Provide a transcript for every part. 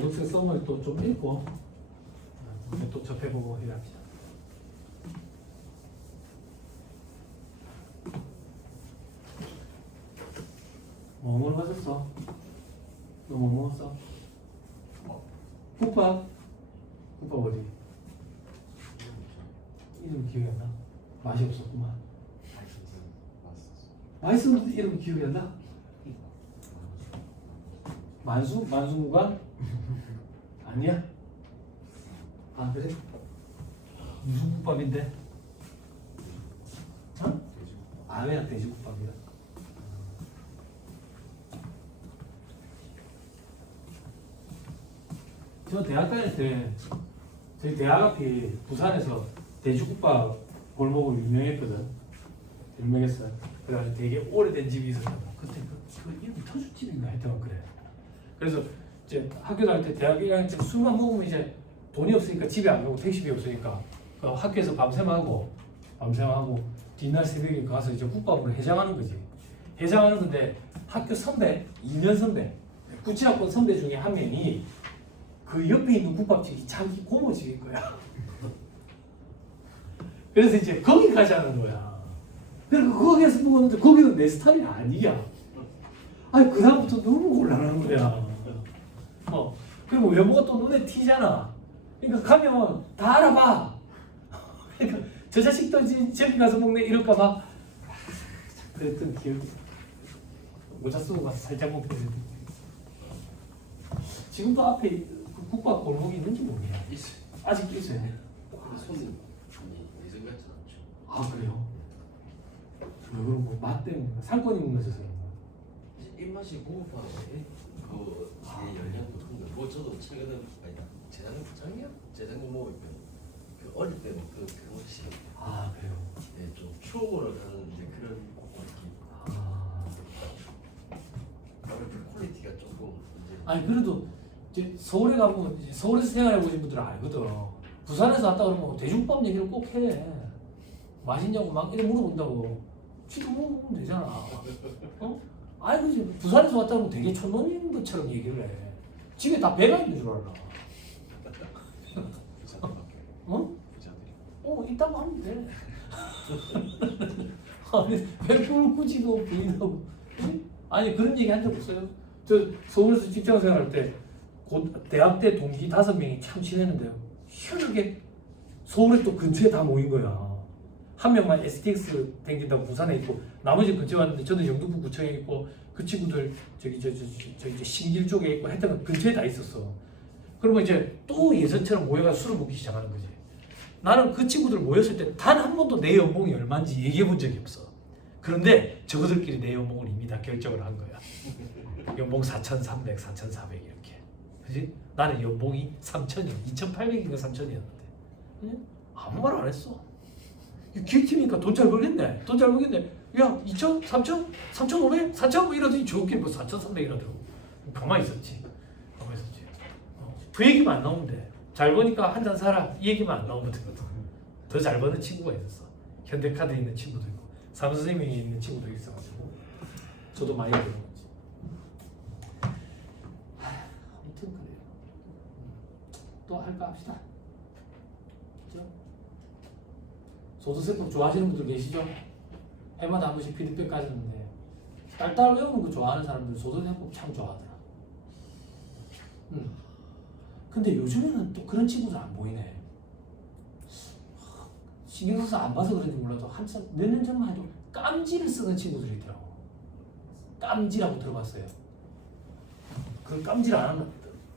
소득세 썸을 또 좀 읽고 또 접해보고 해야 합니다. 뭐 맞았어? 너 뭐 먹었어? 국밥? 국밥 어디? 이름 기억이 안 나? 맛이 없었구만. 맛있었는데 이름 기억이 안 나? 만수무강? 아니야? 아 그래? 무슨 국밥인데? 어? 아왜야 돼지국밥이야? 저 대학 다닐 때 저희 대학 앞이 부산에서 돼지국밥 골목으로 유명했거든. 유명했어요. 그래가지고 되게 오래된 집이 있었거든. 그때 그 이름 터줏집인가 했던 그래. 그래서 이제 학교 다닐 때 대학 1학년 때 술만 먹으면 이제 돈이 없으니까 집에 안 가고 택시비 없으니까 그 학교에서 밤샘하고 뒷날 새벽에 가서 이제 국밥으로 해장하는 거지. 해장하는 건데 학교 선배, 2년 선배, 구치학번 선배 중에 한 명이 그 옆에 있는 국밥집이 자기 고모집인 거야. 그래서 이제 거기 가자는 거야. 그래서 거기에서 먹었는데 거기는 내 스타일이 아니야. 아니 그다음부터 너무 곤란한 거야. 그리고 외모가 또 눈에 튀잖아. 그러니까 가면 다 알아봐. 그러니까 저 자식도 저기 가서 먹네 이럴까봐 그랬던 기억이. 모자 쓰고 가서 살짝 먹거든. 지금도 앞에 그 국밥 골목이 있는지 모르겠네. 있어요. 아직도 있어요. 손님 예전 같지 않죠. 아 그래요? 왜 그런 거? 맛 때문에 상권이 무너져서 그런 거. 입맛이 고급화에 그 열량도 큰데 뭐 저도 최근에 아니다 재작년 먹었거든요. 그 어릴 때는 그거 싫어. 아 그래요? 네, 좀 추억으로 가는 이제 그런 느낌. 아무래도 퀄리티가 조금 이제 아니 그래도 이제 서울에 가면 이제 서울에서 생활해 보신 분들은 알거든. 부산에서 왔다 그러면 돼지국밥 얘기를 꼭 해. 맛있냐고 막 이래 물어본다고. 지도 먹으면 되잖아. 어? 아니 그지 부산에서 왔다 그러면 되게 촌놈인 것처럼 얘기를 해. 집에 다 배가 있는 줄 알아. 어? 있다고 하면 돼. 아니 왜 그걸 굳이 너 부인하고? 아니 그런 얘기 한 적 없어요? 저 서울에서 직장 생활할 때 대학 때 동기 5명이 참 친했는데요. 희한하게 서울에 또 근처에 다 모인 거야. 한 명만 STX 댕긴다고 부산에 있고 나머지 근처에 왔는데 저는 영등포 구청에 있고 그 친구들 저기 이제 신길 쪽에 있고 하여튼 근처에 다 있었어. 그러면 이제 또 예전처럼 모여가지고 술을 먹기 시작하는 거지. 나는 그 친구들 모였을 때 단 한 번도 내 연봉이 얼마인지 얘기해 본 적이 없어. 그런데 저거들끼리 내 연봉을 이미 다 결정을 한 거야. 연봉 4,300, 4,400 이렇게. 그지? 나는 연봉이 3,000이야. 2,800인가 3,000이었는데. 아무 말 안 했어. 기획팀이니까 돈 잘 벌겠네. 돈 잘 벌겠네. 야, 2,000, 3,000, 3,500, 4,000 뭐 이러더니 저끼리 뭐 4,300 이러더라고. 가만히 있었지. 그 얘기만 안 나오면 돼. 잘 버니까 한 잔 사라. 이 얘기만 안 나오면 되거든. 더 잘 버는 친구가 있었어. 현대카드에 있는 친구도 있고 사무선생님이 있는 친구도 있어가지고 저도 많이 배운 거지. 아무튼 그래요. 또 할까 합시다. 그죠? 소득세법 좋아하시는 분들 계시죠? 해마다 한 번씩 피드백 가지는데 딸딸 외우는 거 좋아하는 사람들 소득세법 참 좋아하더라. 근데 요즘에는 또 그런 친구들 안 보이네. 신경 써서 안 봐서 그런지 몰라도 한참 몇 년 전만 해도 깜지를 쓰는 친구들이 있더라고. 깜지라고 들어봤어요. 그 깜지를 안 하면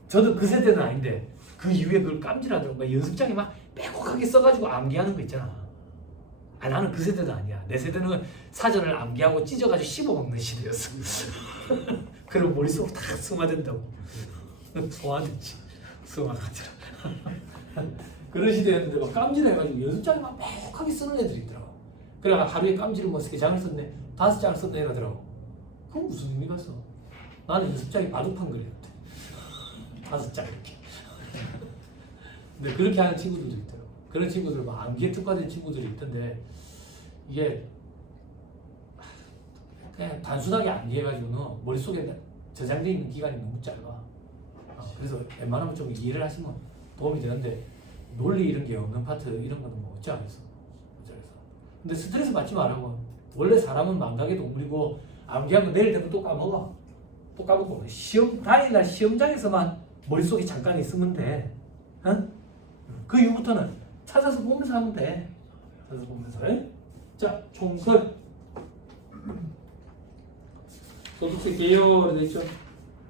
저도 그 세대는 아닌데 그 이후에 그걸 깜지라더라고. 연습장에 막 빼곡하게 써가지고 암기하는 거 있잖아. 아 나는 그 세대도 아니야. 내 세대는 사전을 암기하고 찢어가지고 씹어먹는 시대였어. 그럼 머릿속으로 다 승화된다고. 소화됐지. 승화가지라. 그런 시대였는데 막 깜지를 해가지고 연습장에 막 빼곡하게 쓰는 애들이 있더라고. 그래가 하루에 깜지를 뭐 3장을 썼네 5장을 썼네 이러더라고. 그건 무슨 의미가 있어? 나는 연습장에 바둑판 그렸는데 5장 이렇게. 근데 그렇게 하는 친구들도 있더라고. 그런 친구들 막 암기에 특화된 친구들이 있던데 이게 그냥 단순하게 암기해가지고는 머릿속에 저장되어 있는 기간이 너무 짧아. 그래서 웬만하면 좀 이해를 하시면 도움이 되는데 논리 이런 게 없는 파트 이런 거는 뭐 어찌 하겠어. 근데 스트레스 받지 말라고. 원래 사람은 망각의 동물이고 암기하면 내일 되면 또 까먹어. 또 까먹고 시험 당일날 시험장에서만 머릿속에 잠깐 있으면 돼. 응? 그 이후부터는 찾아서 보면서 하면 돼. 찾아서 보면서. 자, 총설. 소득세 개요로 돼 있죠.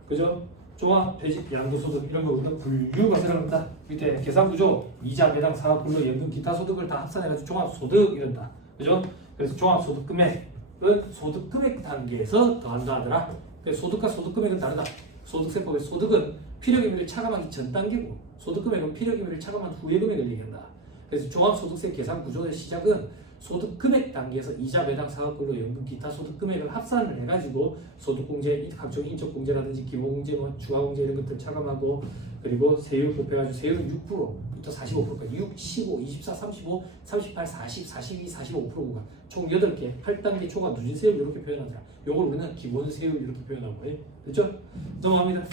그죠? 종합, 퇴직, 양도소득 이런 거 우리는 분류과세라고 합니다. 밑에 계산구조, 이자, 배당, 사업불로, 연금, 기타 소득을 다 합산해가지고 종합소득 이런다. 그죠? 그래서 종합소득금액은 소득금액 단계에서 더한다 하더라. 그래서 소득과 소득금액은 다르다. 소득세법의 소득은 필요금액을 차감하기 전 단계고 소득금액은 필요금액을 차감한 후의 금액을 얘기한다. 그래서 종합소득세 계산 구조의 시작은 소득금액 단계에서 이자, 배당, 사업불로, 연금, 기타 소득금액을 합산을 해가지고 소득공제, 각종 인적공제라든지 기본공제, 뭐 추가공제 이런 것들 차감하고 그리고 세율 곱해가지고 세율 6%부터 45%까지 6, 15, 24, 35, 38, 40, 42, 45%가 총 8개 8단계 초과 누진세율 이렇게 표현하자. 요걸 우리는 기본세율 이렇게 표현하고 됐죠? 넘어갑니다.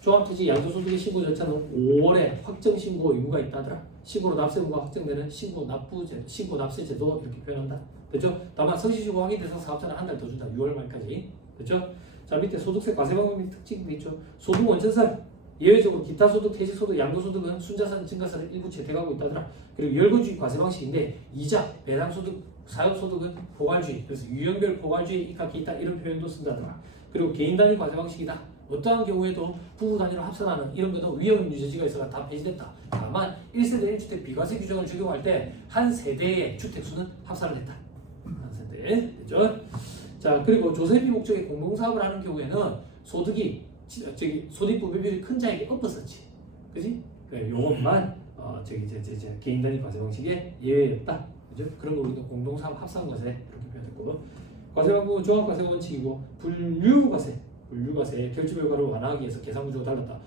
종합투지 양도소득의 신고 절차는 5월에 확정 신고 의무가 있다더라. 신고로 납세의무가 확정되는 신고 납세제도 이렇게 표현한다. 됐죠? 다만 성실신고 확인 대상 사업자는 한 달 더 준다. 6월 말까지. 됐죠? 자, 밑에 소득세 과세 방법의 특징이 있죠. 소득 원천설 예외적으로 기타 소득, 퇴직 소득, 양도소득은 순자산 증가세를 일부 채택하고 있다더라. 그리고 열거주의 과세 방식인데 이자, 배당 소득, 사업 소득은 포괄주의. 그래서 유형별 포괄주의 입각해 있다 이런 표현도 쓴다더라. 그리고 개인 단위 과세 방식이다. 어떠한 경우에도 부부 단위로 합산하는 이런 것도 위험 유죄지가 있어서 다 폐지됐다. 다만 1세대 1주택 비과세 규정을 적용할 때 한 세대의 주택수는 합산을 했다. 한 세대. 됐죠? 자, 그리고 조세비 목적의 공동사업을 하는 경우에는 소득이 소득부 배율이 큰 자에게 엎어섰지. 그지? 요것만 개인 단위 과세 방식의 예외였다. 그죠? 그런 거 우리도 공동사업 합산과세 이렇게 표현했고 과세 방법은 종합과세 원칙이고 분류과세 결집 효과를 완화하기 위해서 계산 구조가 달랐다.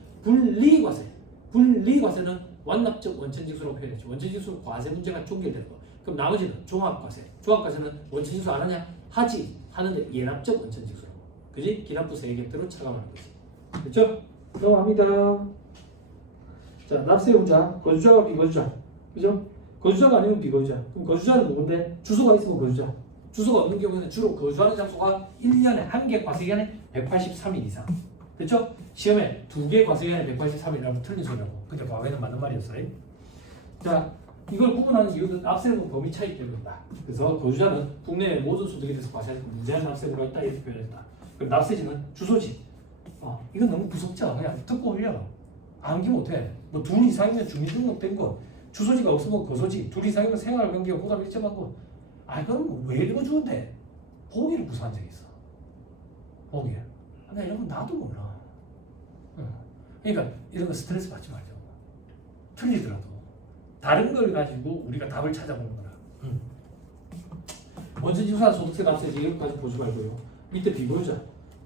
분리과세는 완납적 원천징수라고 표현했죠. 원천징수는 과세 문제가 종결되는 거. 그럼 나머지는 종합과세. 종합과세는 원천징수 안 하냐? 하는데 예납적 원천징수라고. 그지? 기납부 세액대로 차감하는 거지. 그렇죠? 넘어갑니다. 자, 납세용자, 거주자와 비거주자. 그죠? 거주자가 아니면 비거주자. 그럼 거주자는 누군데? 주소가 있으면 거주자. 주소가 없는 경우에는 주로 거주하는 장소가 1년에 한 개 과세기간에 183일 이상. 됐죠? 시험에 2개 과세기간에 183일이라고 틀린 소리라고. 근데 과거에는 맞는 말이었어요. 자, 이걸 구분하는 이유는 납세금 범위 차이 때문이다. 그래서 거주자는 국내의 모든 소득에 대해서 과세할 때 무제한 납세금으로 했다 이렇게 표현했다. 그리고 납세지는 주소지. 이건 너무 무섭죠? 그냥 듣고 올려. 암기 못해. 뭐 둘 이상이면 주민등록된 거. 주소지가 없으면 거소지. 둘 이상이면 생활관계가 호감 일정하고. 그럼 왜 읽어주는데? 보기를 구사한 적이 있어. 보기. 나 이런 건 나도 몰라. 그러니까 이런 거 스트레스 받지 말자고. 틀리더라도 다른 걸 가지고 우리가 답을 찾아보는 거라. 원천징수한 소득세 납세제 이것까지 보지 말고요. 밑에 비보유자.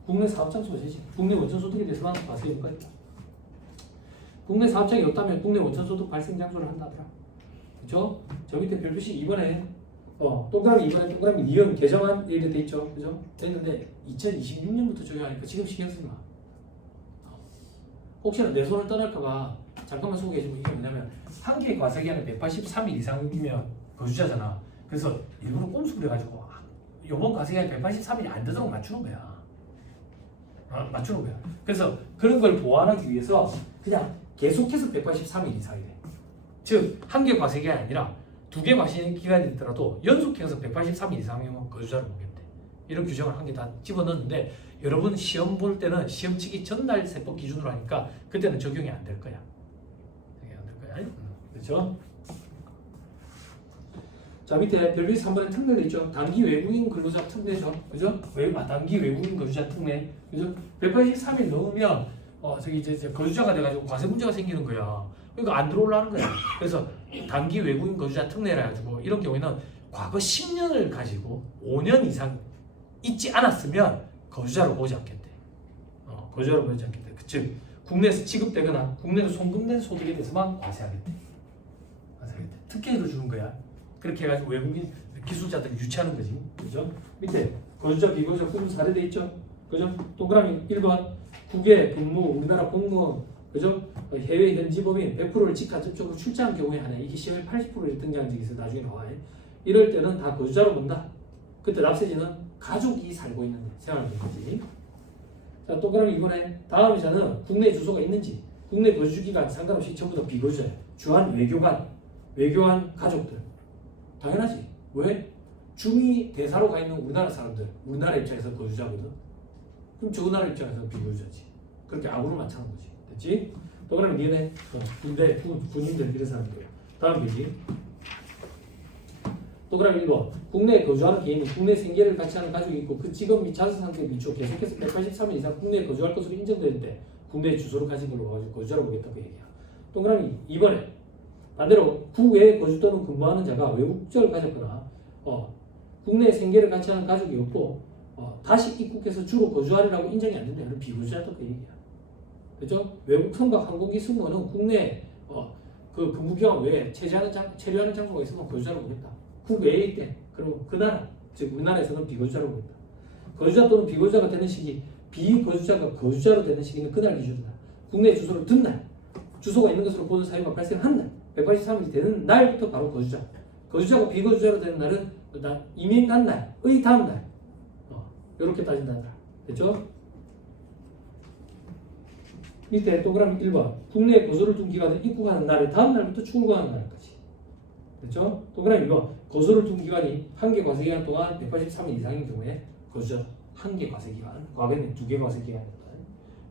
국내 사업장 소재지. 국내 원천소득에 대해서만 과세 효과가 있다. 국내 사업장이 없다면 국내 원천소득 발생 장소를 한다더라. 그죠? 저 밑에 별표식 2번에 동그라미 2번에 동그라미 니은 개정안 이렇게 돼 있죠. 그죠? 됐는데 2026년부터 적용하니까 지금 신경 쓰지 마. 혹시나 내 손을 떠날까봐 잠깐만 소개해주고 이게 뭐냐면 한 개의 과세기간에 183일 이상이면 거주자잖아. 그래서 일부러 꼼수 부려가지고 요번 과세기간에 183일이 안 되도록 맞추는 거야. 맞추는 거야. 그래서 그런 걸 보완하기 위해서 그냥 계속해서 183일 이상이래. 즉 한 개 과세기간이 아니라 2개 과세기간이 있더라도 연속해서 183일 이상이면 거주자를 보겠대. 이런 규정을 한 개 다 집어넣었는데 여러분 시험 볼 때는 시험 치기 전날 세법 기준으로 하니까 그때는 적용이 안 될 거야. 적용이 안 될 거야. 그렇죠? 자, 밑에 별표 3번에 특례도 있죠. 단기 외국인 근로자 특례죠. 그죠? 단기 외국인 거주자 특례. 그죠? 183일 넘으면 이제 거주자가 돼가지고 과세 문제가 생기는 거야. 그러니까 안 들어오려는 거야. 그래서 단기 외국인 거주자 특례라 가지고 이런 경우에는 과거 10년을 가지고 5년 이상 있지 않았으면 거주자로 보지 않겠대. 거주자로 보지 않겠대. 즉 국내에서 취급되거나 국내에서 송금된 소득에 대해서만 과세하겠대. 특혜를 주는 거야. 그렇게 해가지고 외국인 기술자들이 유치하는 거지. 그죠? 밑에 거주자 비거주자 구분 사례돼 있죠. 그죠? 동그라미 1번 국외 근무 우리나라 공무원 그죠? 해외 현지 법인 100%를 직간접적으로 출자한 경우에 한해 이게 시험에 80%를 등장한 적이 있어 나중에 나와요. 이럴 때는 다 거주자로 본다. 그때 납세지는 가족이 살고 있는데 생활비까지. 자 동그라미 이번에 다음 자는 국내 주소가 있는지 국내 거주기간 상관없이 전부 다 비거주자예요. 주한 외교한 가족들 당연하지. 왜? 중위 대사로 가 있는 우리나라 사람들 우리나라 입장에서 거주자거든. 그럼 저 나라 입장에서 비거주자지. 그렇게 악으로 맞추는 거지. 됐지? 동그라미 니네 군대 군인들 이런 사람들이야. 다음 페이지. 동그라미 1번 국내에 거주하는 개인은 국내 생계를 같이 하는 가족이 있고 그 직업 및 자산 상태에 비추어 계속해서 183일 이상 국내에 거주할 것으로 인정될 때 국내에 주소를 가진 걸로 거주자로 보겠다고 얘기해요. 동그라미 2번에 반대로 국외에 거주 또는 근무하는 자가 외국적을 가졌거나 국내 생계를 같이 하는 가족이 없고 다시 입국해서 주로 거주하리라고 인정이 안 된다. 그럼 비거주자도 그 얘기야. 그죠? 외국 선박 항공기 승무원은 국내 그 근무기간 외에 체류하는 장소가 있으면 거주자로 보겠다. 국외일 때 그리고 그 나라 즉 우리나라에서는 비거주자로 보겠다. 거주자 또는 비거주자가 되는 시기 비거주자가 거주자로 되는 시기는 그날 기준이다. 국내 주소를 든 날 주소가 있는 것으로 보는 사유가 발생한 날 183일이 되는 날부터 바로 거주자. 거주자가 비거주자로 되는 날은 이민 간 날의 다음 날 이렇게 따진다. 됐죠? 밑에 동그라미 1번 국내에 거주를 둔 기간은 입국하는 날의 다음 날부터 출국하는 날까지. 됐죠? 동그라미 2번 거주를 둔 기간이 한 개 과세기간 동안 183일 이상인 경우에 거주자 한 개 과세기간 과거에는 두 개 과세기간이었다.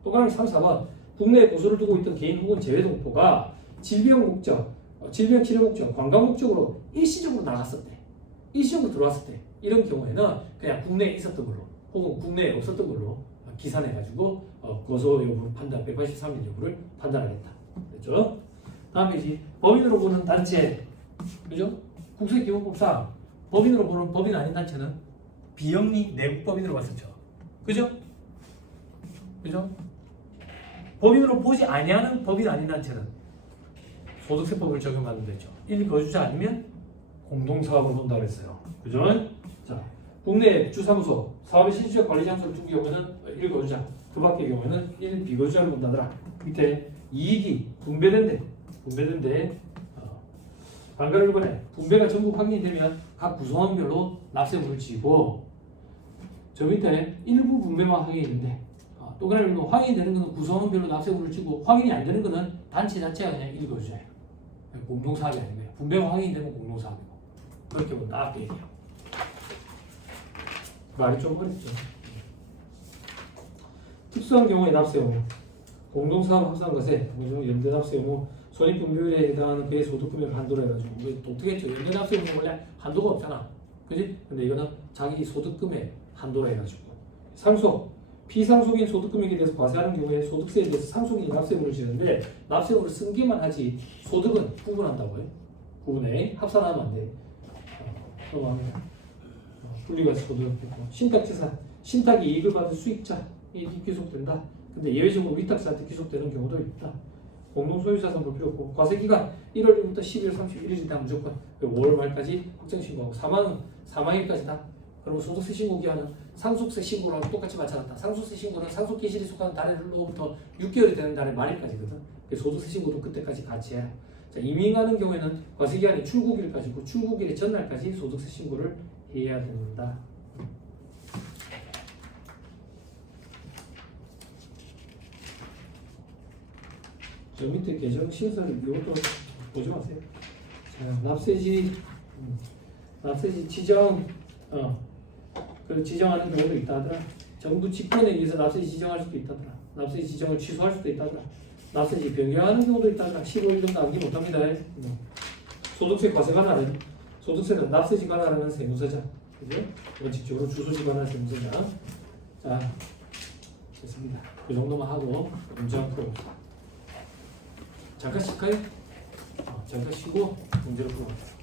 동그라미 3, 4번 국내에 거주를 두고 있던 개인 혹은 재외동포가 질병 목적, 질병 치료 목적, 관광 목적으로 일시적으로 나갔을 때 일시적으로 들어왔을 때 이런 경우에는 그냥 국내에 있었던 걸로 혹은 국내에 없었던 걸로 기산해가지고 거소 여부를 판단 183일 여부를 판단하겠다. 됐죠? 다음에 이제 법인으로 보는 단체 그죠? 국세기본법상 법인으로 보는 법인 아닌 단체는 비영리 내국법인으로 봤었죠. 그죠? 그죠? 법인으로 보지 아니하는 법인 아닌 단체는 소득세법을 적용받는 데죠. 1거주자 아니면 공동사업을 본다 그랬어요. 그죠? 자, 국내 주사무소 사업의 실질적 관리 장소를 둔 경우에는 1거주자, 그 밖의 경우에는 1비거주자를 본다더라. 밑에 이익이 분배된데 반가를 이번에 분배가 전부 확인이 되면 각 구성원별로 납세분을 지고 저 밑에 일부 분배만 확인이 되는데 동그라미 확인이 되는 것은 구성원별로 납세분을 지고 확인이 안 되는 것은 단체 자체가 그냥 1거주자예요. 공동사업이 아닌 거예요. 분배가 확인이 되면 공동사업이고 그렇게 본다. 얘기해요. 말이 좀 어렵죠. 특수한 경우에 납세 의무 공동사업 합산한 것에 연대 납세 의무 손익분배율에 해당하는 그의 소득금액을 한도로 해가지고 이게 독특했죠. 연대 납세 의무는 원래 한도가 없잖아. 그지? 근데 이거는 자기 소득금액 한도로 해가지고 상속 비상속인 소득금액에 대해서 과세하는 경우에 소득세에 대해서 상속인이 납세 의무를 지는데 납세 의무를 쓴기만 하지 소득은 구분한다고요. 구분해 합산하면 안 돼. 넘어갑니다. 분리과세 소득 신탁재산 신탁이 이익을 받은 수익자 이익이 귀속된다. 근데 예외적으로 위탁사한테 귀속되는 경우도 있다. 공동소유자산 볼 필요 없고 과세기간 1월 1일부터 12월 31일이다 무조건 5월 말까지 확정신고하고 사망일까지다. 그리고 소득세 신고 기한은 상속세 신고랑 똑같이 맞춰놨다. 상속세 신고는 상속기실이 속하는 달에로부터 6개월이 되는 달의 말일까지거든. 소득세 신고도 그때까지 같이 해. 자, 이민 가는 경우에는 과세기한이 출국일까지고 출국일의 전날까지 소득세 신고를 해야 된다. 저 밑에 계정 신설 이것도 보지 마세요. 자, 납세지 지정 그 지정하는 경우도 있다 하더라. 정부 직권에 의해서 납세지 지정할 수도 있다더라. 납세지 지정을 취소할 수도 있다더라. 납세지 변경하는 경우도 있다더라. 15일 정도 남기 못합니다. 소득세 과세 관할은 소득세는 납세지 관할하는 세무서자. 그죠? 원칙적으로 주소지 관할 세무서자. 자, 됐습니다. 그 정도만 하고 문제 한 풀어. 잠깐 쉴까요? 잠깐 쉬고 문제를 풀어봅시다.